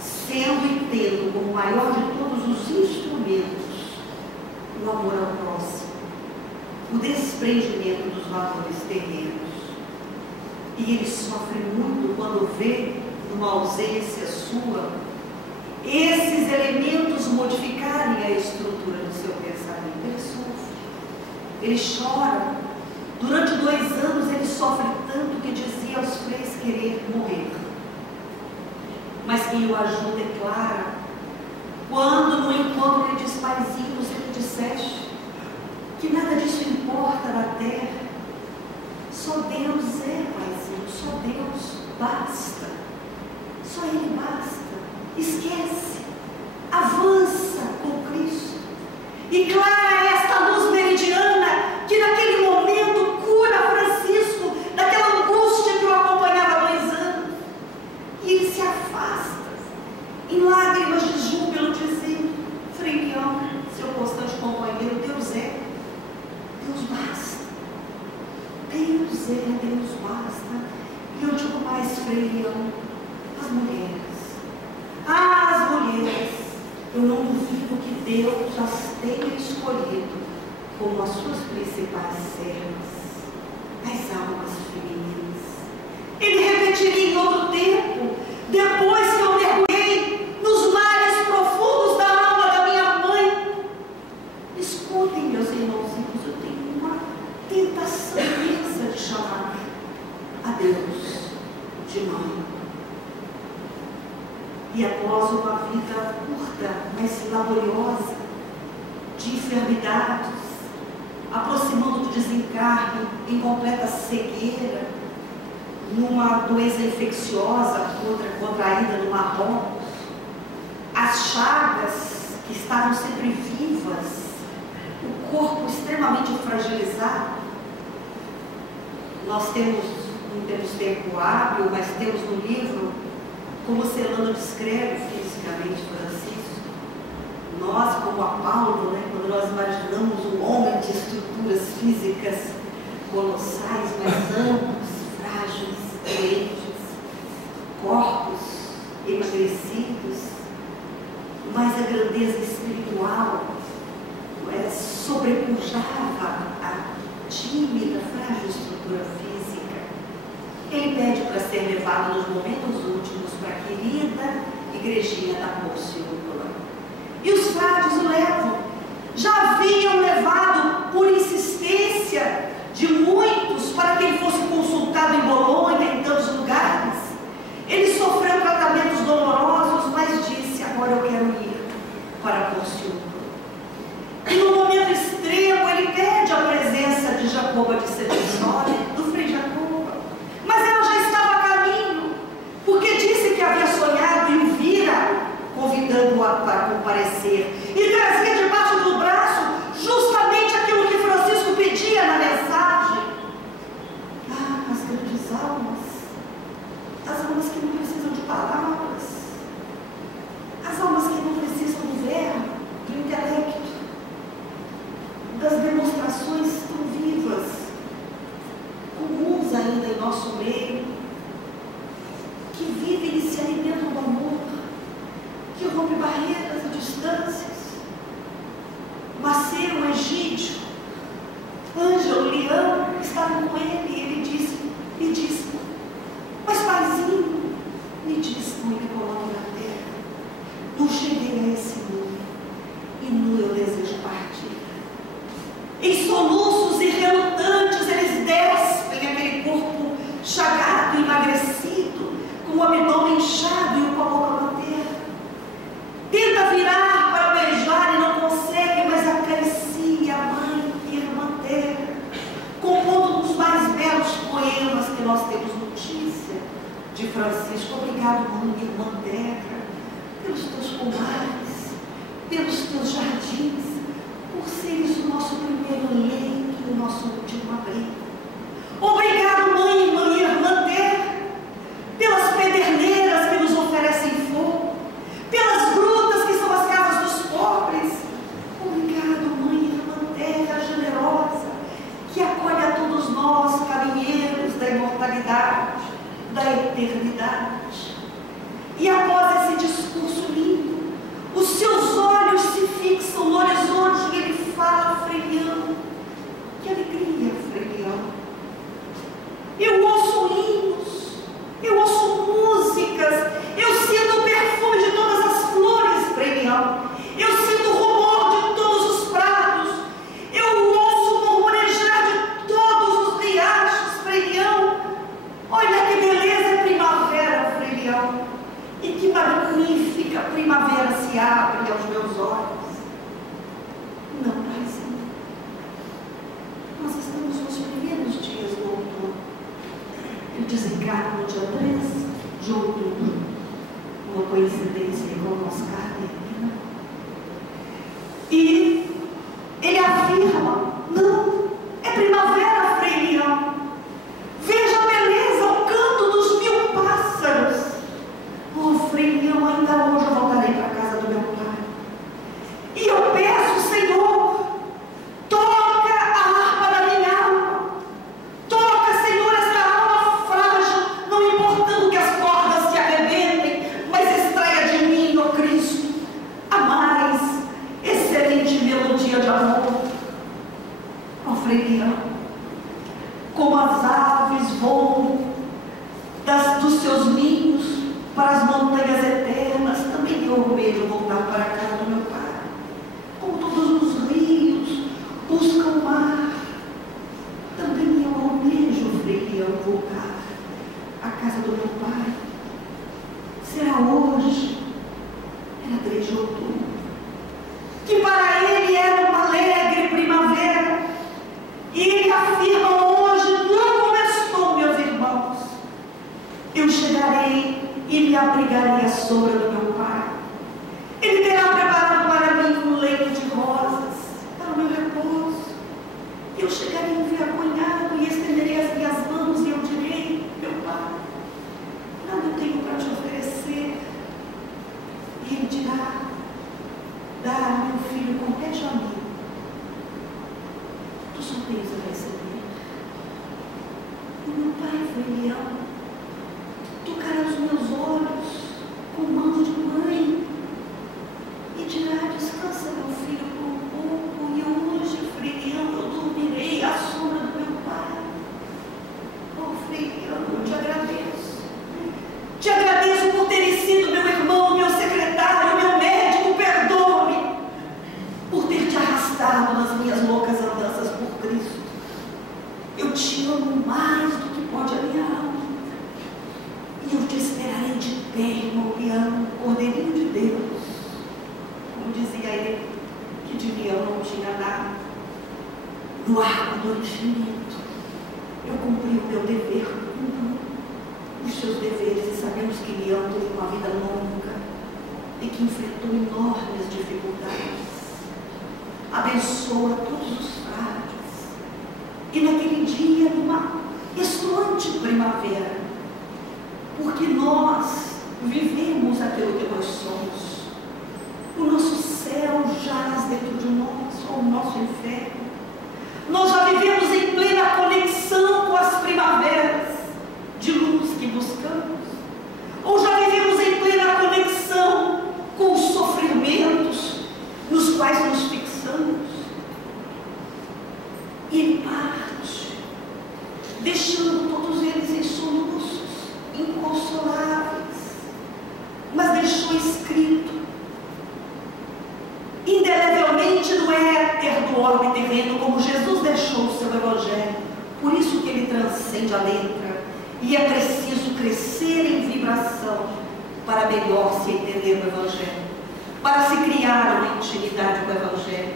sendo e tendo como maior de todos os instrumentos desprendimento dos valores terrenos. E ele sofre muito quando vê, numa ausência sua, esses elementos modificarem a estrutura do seu pensamento. Ele sofre, ele chora. Durante 2 anos ele sofre tanto que dizia aos freis querer morrer. Mas quem o ajuda é Clara. Quando no encontro ele diz: paizinho, você me disseste que nada disso importa na terra. Só Deus é, paizinho, só Deus basta. Só Ele basta. Esquece. Avança com Cristo. E Clara é esta luz meridiana que naquele momento cura Francisco daquela angústia que o acompanhava há 2 anos. E ele se afasta, em lágrimas de júbilo, dizendo: Frei Leão, seu constante companheiro, Deus é. Deus basta. Deus é, Deus basta. E eu digo mais, Frei Leão, as mulheres. As mulheres, eu não duvido que Deus as tenha escolhido como as suas principais servas, as almas femininas. Ele repetiria em outro tempo: depois que eu mergulhei nos mares profundos da alma da minha mãe. Escutem, meus irmãozinhos, eu tenho uma tentação imensa de chamar a Deus de mãe. E após uma vida curta, mas laboriosa, de enfermidades, aproximando do desencarne, em completa cegueira, numa doença infecciosa contraída no Marrocos, as chagas que estavam sempre vivas, o corpo extremamente fragilizado. Nós não temos tempo hábil, mas temos no livro como Celano descreve fisicamente Francisco. Nós, como a Paulo, quando nós imaginamos um homem de estruturas físicas colossais, mas amplos, frágeis, doentes, corpos emagrecidos, mas a grandeza espiritual sobrepujava a tímida, frágil estrutura física. Ele pede para ser levado nos momentos últimos para a querida igrejinha da Porciúncula. E os frades o levam. Já haviam levado por insistência de muitos para que ele fosse consultado em Bolonha e em tantos lugares. Ele sofreu tratamentos dolorosos, mas disse: agora eu quero ir para a Porciúncula. E no momento extremo ele pede a presença de Jacoba de Sedençória, do Frei Jacoba. Mas ela já estava a caminho, porque disse que havia sonhado e o vira convidando-a para comparecer. E trazia debaixo do braço justamente aquilo que Francisco pedia na mensagem. Ah, as grandes almas, as almas que não precisam de palavras, as almas que não precisam do verbo, do intelecto, das demonstrações tão vivas, comuns ainda em nosso meio, que vivem e se alimentam do amor, que rompe barreiras e distâncias. Maceiro, Egídio, Ângelo, Leão estavam com ele, e ele me disse: mas paizinho, me diz como me coloque na terra. Não cheguei a esse mundo, e nu eu desejo partir. Em soluços e relutantes, eles despem aquele corpo chagado, emagrecido, com o abdômen inchado e o boca na terra. Tenta virar para beijar e não consegue, mas acaricia a mãe e irmã terra, compondo um dos mais belos poemas que nós temos notícia de Francisco. Obrigado, mãe e irmã terra, pelos teus pomares, pelos teus jardins, por seres o nosso primeiro leito e o nosso último abrigo. Obrigado, mãe e irmã terra, pelas pederneiras que nos oferecem fogo, pelas grutas que são as casas dos pobres. Obrigado, mãe e irmã terra generosa, que acolhe a todos nós, caminheiros da imortalidade, da eternidade. E após esse discurso lindo, os seus olhos se fixam no horizonte e ele fala: Frei Leão, que alegria encarno no dia 3 de outubro. Uma coincidência igual ao Oscar dele, né? E ele afirma: não, é primavera, Frei Leão. Veja a beleza, o canto dos 1000 pássaros. Oh, Frei Leão, ainda hoje eu voltarei para a casa do meu pai. E eu peço, Senhor, toca a harpa da minha alma. Toca, Senhor, esta alma frágil, não importando que as cordas se arrebentem, mas extraia de mim, ó Cristo, a mais excelente melodia de amor. Ó Frei Leão, como as aves voam dos seus ninhos para as montanhas eternas, também eu almejo voltar para a casa do meu pai. Como todos os rios buscam o mar, também eu almejo, Frei Leão, voltar à casa do meu pai. Será hoje, era 3 de outubro, que para ele era uma alegre primavera, e ele afirma hoje: não começou, meus irmãos. Eu chegarei e me abrigarei à sombra do meu pai. Ele terá preparado para mim um leito de rosas para o meu repouso. Eu chegarei envergonhado e estenderei as minhas mãos e eu direi: meu pai, nada eu tenho para te oferecer. E ele dirá: dá, meu filho, compete a mim. Tu só tens a receber. E meu pai, Frei Leão, tocará os meus olhos com mãos de mãe e dirá: descansa, meu filho, por um pouco, e hoje, Frei Leão, eu dormirei à sombra do meu pai. Oh, Frei Leão, eu te agradeço. Te agradeço por ter sido meu irmão, meu secretário, meu médico. Perdoa-me por ter te arrastado nas minhas loucas andanças por Cristo. Eu te amo mais do que pode a minha alma. E eu te esperarei de pé, irmão Leão, Cordeirinho de Deus. Como dizia ele, que de Leão não tinha nada. No arco do infinito, eu cumpri o meu dever, os seus deveres, e sabemos que Leão teve uma vida longa e que enfrentou enormes dificuldades. Abençoa todos os frades. E naquele dia, numa estuante primavera, porque nós vivemos aquilo que nós somos. O nosso céu jaz dentro de nós, ou o nosso inferno. Nós já vivemos em plena conexão com as primaveras de luz que buscamos, ou já vivemos em plena conexão com os sofrimentos nos quais nos fixamos. E ele parte, deixando todos eles em soluços, inconsoláveis, mas deixou escrito indelevelmente no éter do orbe terreno, como Jesus deixou o seu evangelho. Por isso que ele transcende a letra, e é preciso crescer em vibração para melhor se entender o evangelho, para se criar uma intimidade com o evangelho.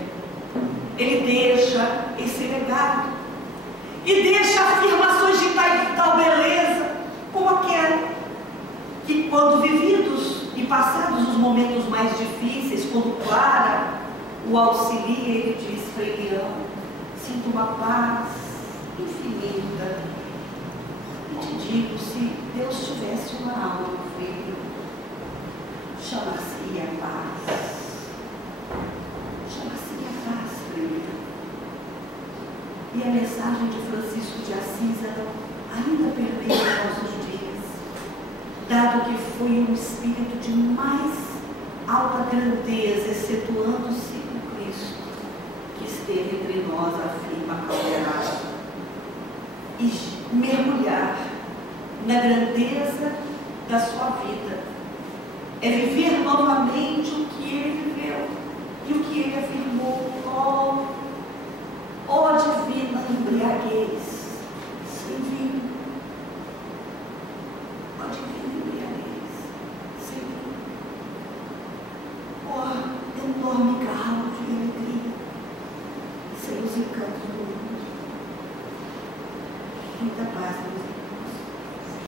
Ele deixa esse legado e deixa afirmações de tal beleza como aquela que, quando vividos e passados os momentos mais difíceis, quando Clara o auxilia, ele diz: Frei Leão, sinto uma paz infinita. E te digo, se Deus tivesse uma alma, Frei Leão, chama-se a paz. Chama-se a paz, Frei Leão. E a mensagem de Francisco de Assis, ela ainda permeia os nossos dias, dado que foi um espírito de mais alta grandeza, excetuando-se o Cristo, que esteve entre nós, afirma Calderaro, e mergulhar na grandeza da sua vida é viver novamente o que ele viveu e o que ele afirmou. Ó divina embriaguez sem vinho. Ó divina embriaguez sem vinho. Ó enorme carro de alegria sem os encantos do mundo. Muita paz, meus